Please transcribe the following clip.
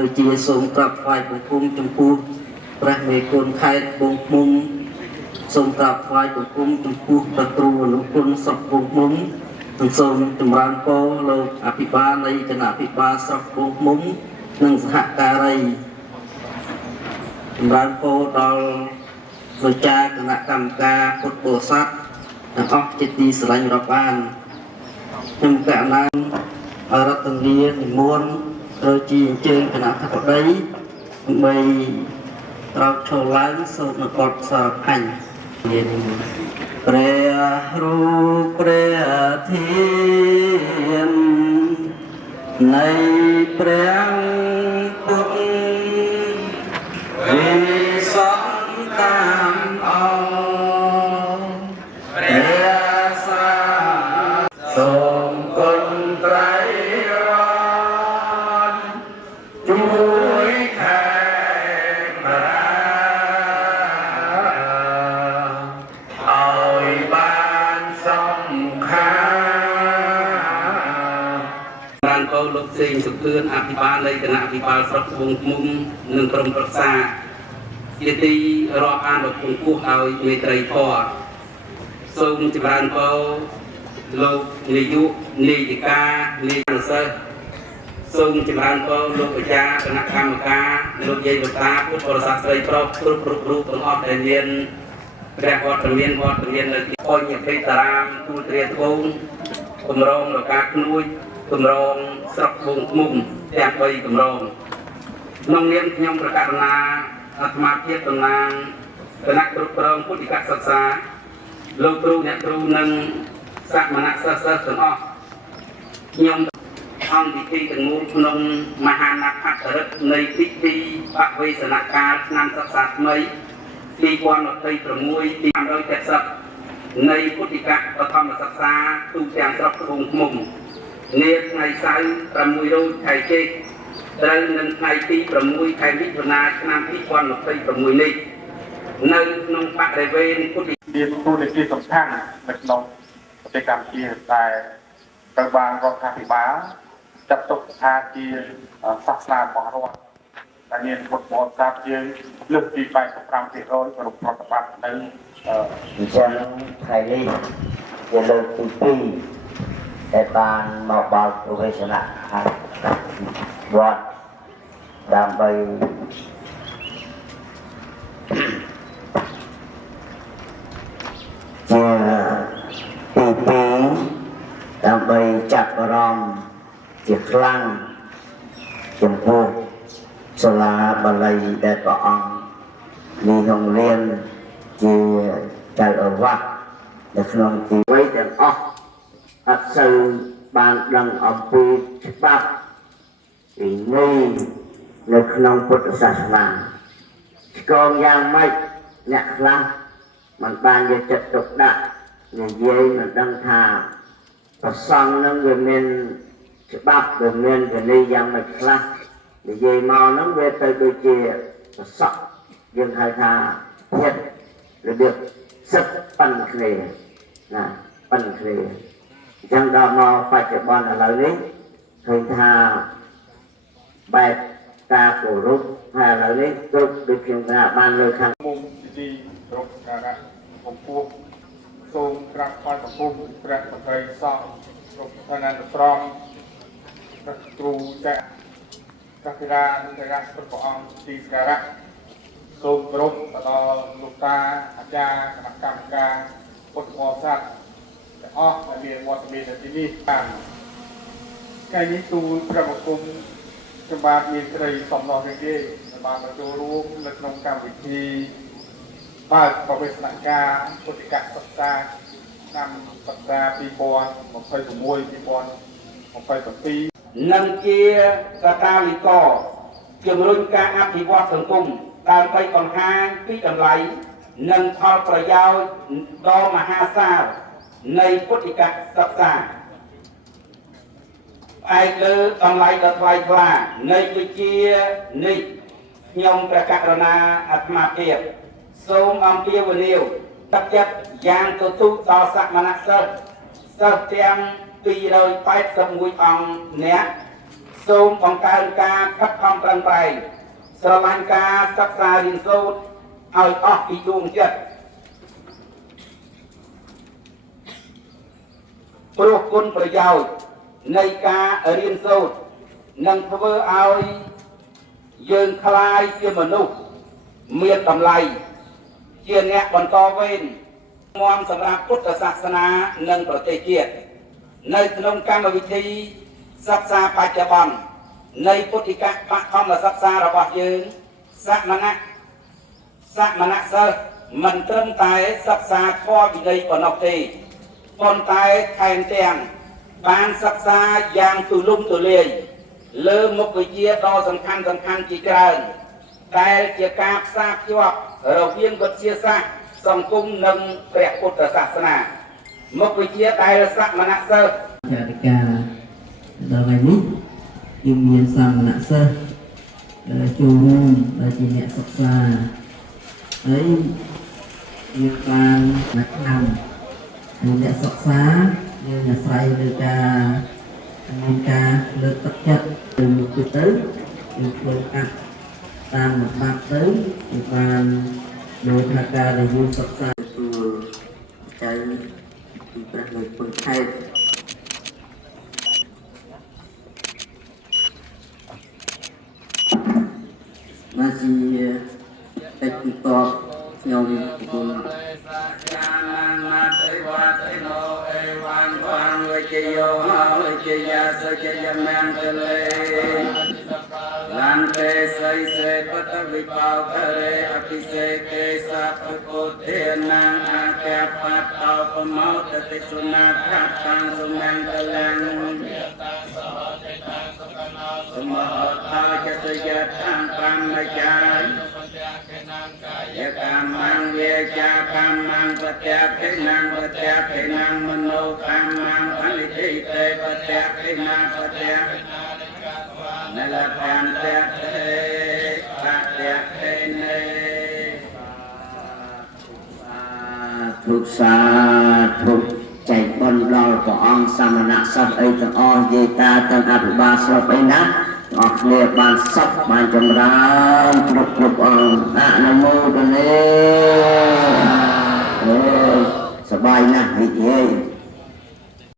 tôi chia sông cặp phai của cung trong cung ra về cồn khai bông mông sông cặp phai của cung trong cung bật tru lục cung sập bông mông sông trong ran po lô apipa này cái apipa sập bông mông nâng hạ cà ray ran po đòn lô cha cái cầm ca cột bồ sát óc chết đi sải rập an trong cả nan ở đất tầng liên muôn rồi chỉ chơi cái nào thật đấy mày trao cho láng sâu nó cọt sờ hành nhìn pre ru pre thiên này pre quốc vì sống tam ông pre sa sông con tráiលោកសេងសុខឿនអភិបាលនៃគណៈអភិបាលស្រុកត្បូងឃ្មុំនិងក្រុមប្រឹក្សាជាទីរាប់អានរបស់គង់ឲ្យមេត្រីធម៌សូមចម្រើនពរលោកនាយកនាយិកានាយសិស្សសូមចម្រើនពរលោកអាចារ្យគណៈកម្មការលោកយាយលោកតាពុទ្ធបរិស័ទស្រីប្រុសគ្រប់រូបទាំងអស់ដែលមានព្រះវត្តមាននៅទីអញ្ញពេតារាមទូលត្រៀត្បូងគម្រោងលោកការក្នួយគម្រោងស្រុកត្បូងឃ្មុំទាំង3គម្រោងក្នុងនាមខ្ញុំប្រកាសណាអាត្មាភាពតំណាងគណៈគ្រប់គ្រងពុទ្ធិកសិក្សាលោកគ្រូអ្នកគ្រូនិងសាមណសិស្សទាំងអស់ខ្ញុំអង្គពិធីទាំងមូលក្នុងមហាណាត់អធិរិទ្ធនៃពិធីបវេសនកាលឆ្នាំសិក្សាថ្មី2026ទី170នៃពុទ្ធិកបឋមសិក្សាទូទាំងស្រុកត្បូងឃ្មុំនាថ្ងៃសៅរ៍6រោចខែចេកត្រូវនឹងថ្ងៃទី6ខែមិថុនាឆ្នាំ2026នេះនៅក្នុងបរិវេណពុទ្ធិមានទូនីតិសំខាន់នៅក្នុងប្រទេសកម្ពុជាតែត្រូវបានរដ្ឋាភិបាលចាត់ទុកថាជាសាសនារបស់រដ្ឋដែលមានពុទ្ធបរិស័ទយើងលើសពី85%គ្រប់ប្រតិបត្តិនៅអញ្ចឹងថ្ងៃនេះជាលើកទី2ដែលបានមកបោកប្រវេសនៈវត្តដើម្បីជាទី2ដើម្បីចាប់អារម្មណ៍ជាខ្លាំងចំពោះសាលាបាលីដែលព្រះអង្គនិយមរៀនជាចៅអវត្តនៅក្នុងទីវ័យទាំងអស់អត់សូវបានដឹងអំពីច្បាប់ពីនេះនៅក្នុងពុទ្ធសាសនាឆ្កងយ៉ាងម៉េចអ្នកខ្លះមិនបានយកចិត្តទុកដាក់និយាយមិនដឹងថាប្រសង់នឹងវាមានច្បាប់វាមានវិន័យយ៉ាងម៉េចខ្លះនិយាយមកហ្នឹងវាទៅដូចជាប្រសក់យើងហៅថាភាពរបៀបសិទ្ធប៉ិនគ្នាណាប៉ិនគ្នាអញ្ចឹងដល់មកបច្ចុប្បន្នឥឡូវនេះឃើញថាបែបការគោរពហើយឥឡូវនេះគ្រប់ដូចខ្ញុំថាបានលើខាងមុំទីរកការៈកំពស់សូមក្រាបថ្វាយបង្គំព្រះបរិស័ទគ្រប់ឋានៈត្រង់ព្រះគ្រូចាស់កាភិរានុរាជព្រះអង្គទីស្ការៈសូមគោរពទៅដល់លោកតាអាចារ្យគណៈកម្មការពុទ្ធបរិស័ទទាំងអស់ដែលមានវត្តមាននៅទីនេះបានថ្ងៃនេះទូលព្រះបង្គំខ្ញុំបាទមានក្តីសំណររីករាយដែលបានមកចូលរួមនៅក្នុងកម្មវិធីបើកប្រវេសនការពុទ្ធិកសិក្សាឆ្នាំសិក្សា2026-2027និងជាកតាលិកជំរុញការអភិវឌ្ឍសង្គមដើម្បីបង្ហាញពីតម្លៃនិងផលប្រយោជន៍ដ៏មហាសាល នៃពុទ្ធិកសិក្សាផ្អែកលើតម្លៃដ៏ថ្លៃថ្លានៃវិជ្ជានេះខ្ញុំព្រះករុណាអាត្មាភាពសូមអំពាវនាវទឹកចិត្តយ៉ាងទទូចដល់សមណសិស្សសិស្សទាំង281អង្គអ្នកសូមបង្កើនការខិតខំប្រឹងប្រែងស្រឡាញ់ការសិក្សារៀនសូត្រឲ្យអស់ពីដួងចិត្តព្រោះគុណប្រយោជន៍នៃការរៀនសូត្រនឹងធ្វើឲ្យយើងក្លាយជាមនុស្សមានតម្លៃជាអ្នកបន្តវេនមាំសម្រាប់ពុទ្ធសាសនានិងប្រទេសជាតិនៅក្នុងកម្មវិធីសិក្សាបច្ចុប្បន្ននៃពុទ្ធិកបឋមសិក្សារបស់យើងសមណៈសិស្សមិនត្រឹមតែសិក្សាធម៌វិន័យប៉ុណ្ណោះទេប៉ុន្តែថែមទាំងបានសិក្សាយ៉ាងទូលំទូលាយលើមុខវិជ្ជាដ៏សំខាន់ជាច្រើនដែលជាការផ្សារភ្ជាប់រវាងវិទ្យាសាស្ត្រសង្គមនិងព្រះពុទ្ធសាសនាមុខវិជ្ជាដែលសមណៈសិស្សចារិកាដល់ថ្ងៃនេះយើងមានសមណៈសិស្សចូលរួមដែលជាអ្នកសិក្សាហើយយើងបានមួយឆ្នាំហើយអ្នកសិក្សាយើងអាស្រ័យលើការមានការលើកទឹកចិត្តទៅមុខទៅយើងធ្វើកាត់តាមលំដាប់ទៅយើងបានដោយថាការដែលយើងសិក្សាទទួលចៅពីព្រះលោកពុទ្ធខេត្តមកជាកិច្ចពិតខ្ញុំគុំយានាទេវទេនោអេវ៉ាន់វ៉ាន់វិជយោវិជយាសុជយមន្តលេឡានទេសៃសេបតវិបោករេអភិសេកេសពពុទ្ធេនាងអាកាបតោបមោតតិសុណាខាតាំសុមង្គលាំងសមហោចសយតាំកម្មចាយយកម្មងវាចាកម្មងបត្យាភិណាងមโนកម្មងអនិតិតេបត្យាភិណាបត្យានលតានតេបត្យាភិនេសាធុចែកបនដល់ព្រះអង្គសមណៈសិស្សអីទាំងអស់យាយតាទាំងអភិបាលស្រុកអីណាអស់គ្នាបានសុខបានចម្រើនគ្រប់អង្គអនុមោទនាសប្បាយណាស់និយាយ